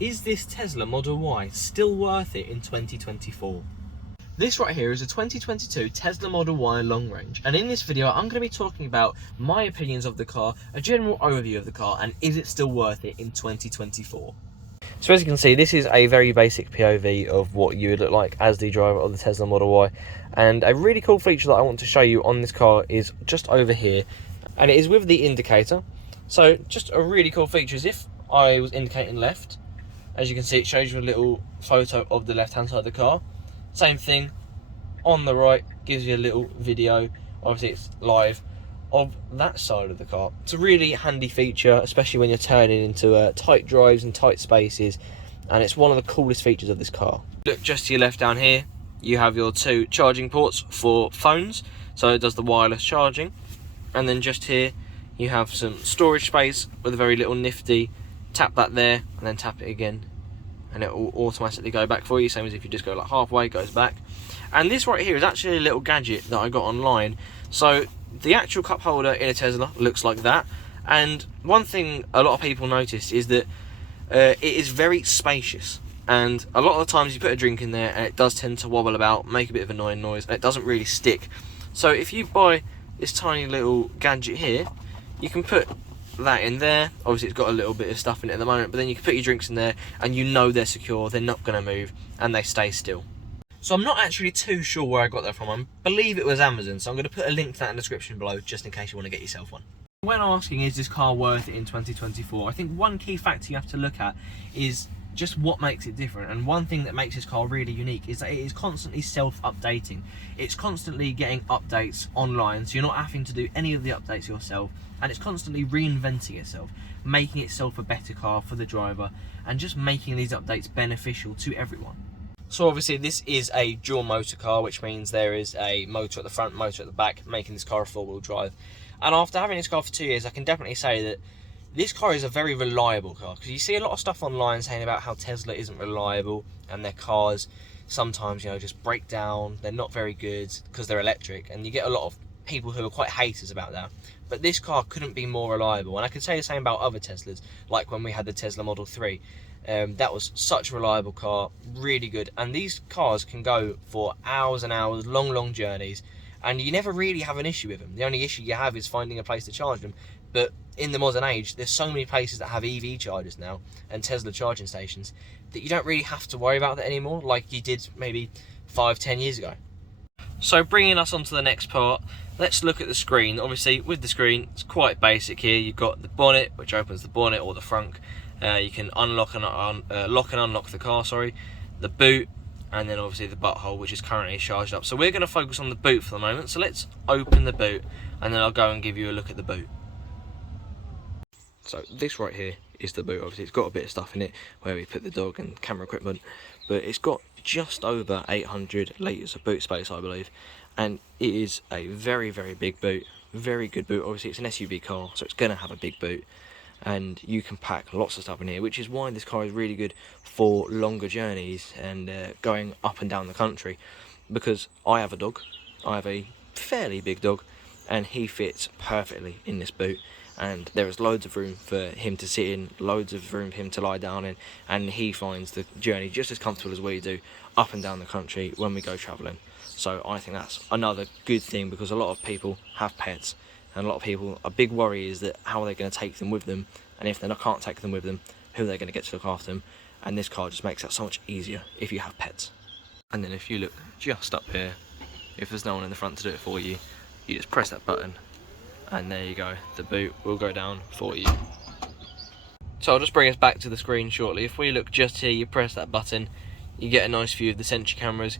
Is this Tesla Model Y still worth it in 2024? This right here is a 2022 Tesla Model Y long range, and in this video I'm going to be talking about my opinions of the car, a general overview of the car, and is it still worth it in 2024? So as you can see, this is a very basic POV of what you would look like as the driver of the Tesla Model Y, and a really cool feature that I want to show you on this car is just over here, and it is with the indicator. So just a really cool feature is if I was indicating left, as you can see, it shows you a little photo of the left hand side of the car. Same thing on the right, gives you a little video, obviously it's live, of that side of the car. It's a really handy feature, especially when you're turning into tight drives and tight spaces, and it's one of the coolest features of this car. Look just to your left down here, you have your two charging ports for phones, so it does the wireless charging, and then just here you have some storage space with a very little nifty, tap that there and then tap it again and it will automatically go back for you, same as if you just go like halfway, it goes back. And this right here is actually a little gadget that I got online. So the actual cup holder in a Tesla looks like that, and one thing a lot of people notice is that it is very spacious, and a lot of the times you put a drink in there and it does tend to wobble about, make a bit of annoying noise, and it doesn't really stick. So if you buy this tiny little gadget here, you can put that in there. Obviously it's got a little bit of stuff in it at the moment, but then you can put your drinks in there and you know they're secure, they're not going to move, and they stay still. So I'm not actually too sure where I got that from. I believe it was Amazon, so I'm going to put a link to that in the description below just in case you want to get yourself one. When asking is this car worth it in 2024, I think one key factor you have to look at is just what makes it different. And one thing that makes this car really unique is that it is constantly self-updating. It's constantly getting updates online, so you're not having to do any of the updates yourself, and it's constantly reinventing itself, making itself a better car for the driver, and just making these updates beneficial to everyone. So obviously this is a dual motor car, which means there is a motor at the front, motor at the back, making this car a four-wheel drive. And after having this car for 2 years, I can definitely say that this car is a very reliable car, because you see a lot of stuff online saying about how Tesla isn't reliable and their cars sometimes, you know, just break down, they're not very good because they're electric, and you get a lot of people who are quite haters about that. But this car couldn't be more reliable, and I could say the same about other Teslas, like when we had the Tesla Model 3. That was such a reliable car, really good, and these cars can go for hours and hours, long journeys, and you never really have an issue with them. The only issue you have is finding a place to charge them. But in the modern age, there's so many places that have EV chargers now and Tesla charging stations that you don't really have to worry about that anymore like you did maybe 5-10 years ago. So bringing us on to the next part, let's look at the screen. Obviously with the screen, it's quite basic here. You've got the bonnet, which opens the bonnet or the front. You can unlock and lock and unlock the car, the boot, and then obviously the butthole, which is currently charged up. So we're going to focus on the boot for the moment. So let's open the boot and then I'll go and give you a look at the boot. So this right here is the boot. Obviously it's got a bit of stuff in it where we put the dog and camera equipment, but it's got just over 800 litres of boot space, I believe, and it is a very big boot, very good boot. Obviously it's an SUV car, so it's going to have a big boot, and you can pack lots of stuff in here, which is why this car is really good for longer journeys and going up and down the country, because I have a dog, I have a fairly big dog, and he fits perfectly in this boot. And there is loads of room for him to sit in, loads of room for him to lie down in, and he finds the journey just as comfortable as we do up and down the country when we go travelling. So I think that's another good thing, because a lot of people have pets, and a lot of people, a big worry is that how are they going to take them with them, and if they can't take them with them, who are they going to get to look after them? And this car just makes that so much easier if you have pets. And then if you look just up here, if there's no one in the front to do it for you, you just press that button, and there you go, the boot will go down for you. So I'll just bring us back to the screen shortly. If we look just here, you press that button, you get a nice view of the Sentry cameras,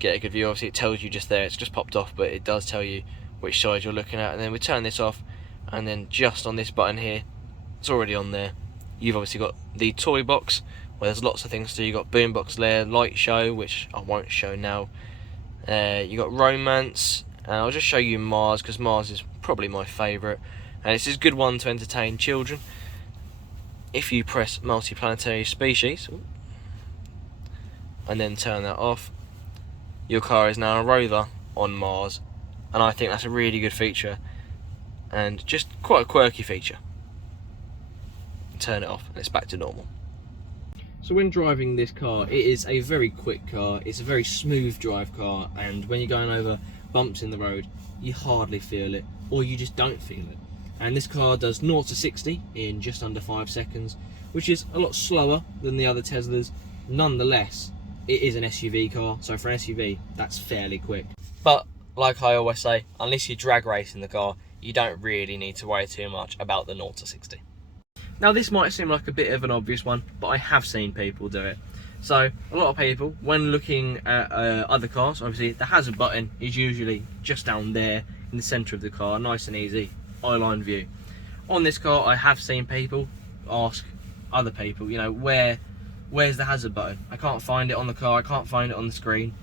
get a good view. Obviously it tells you just there, it's just popped off, but it does tell you which side you're looking at. And then we turn this off, and then just on this button here, it's already on there. You've obviously got the toy box, where there's lots of things to do. You've got boombox layer, light show, which I won't show now. You got romance, and I'll just show you Mars, because Mars is probably my favourite, and it's a good one to entertain children. If you press multiplanetary species and then turn that off, your car is now a rover on Mars, and I think that's a really good feature and just quite a quirky feature. Turn it off and it's back to normal. So when driving this car, it is a very quick car, it's a very smooth drive car, and when you're going over bumps in the road, you hardly feel it, or you just don't feel it. And this car does 0 to 60 in just under 5 seconds, which is a lot slower than the other Teslas. Nonetheless, it is an SUV car, so for an SUV, that's fairly quick. But like I always say, unless you drag race in the car, you don't really need to worry too much about the 0 to 60. Now this might seem like a bit of an obvious one, but I have seen people do it. So a lot of people, when looking at other cars, obviously the hazard button is usually just down there in the centre of the car, nice and easy, eye-line view. On this car, I have seen people ask other people, you know, where's the hazard button? I can't find it on the car, I can't find it on the screen.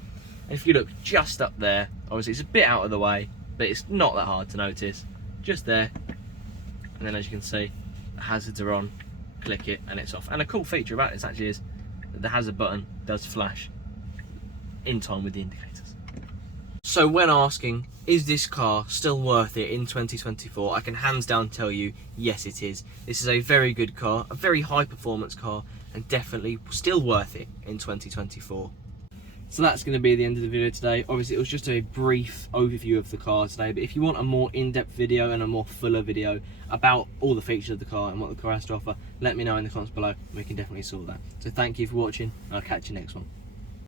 And if you look just up there, obviously it's a bit out of the way, but it's not that hard to notice. Just there, and then as you can see, the hazards are on, click it and it's off. And a cool feature about this actually is that the hazard button does flash in time with the indicators. So when asking, is this car still worth it in 2024, I can hands down tell you, yes it is. This is a very good car, a very high performance car, and definitely still worth it in 2024. So that's going to be the end of the video today. Obviously it was just a brief overview of the car today, but if you want a more in-depth video and a more fuller video about all the features of the car and what the car has to offer, let me know in the comments below. We can definitely sort that. So thank you for watching, and I'll catch you next one.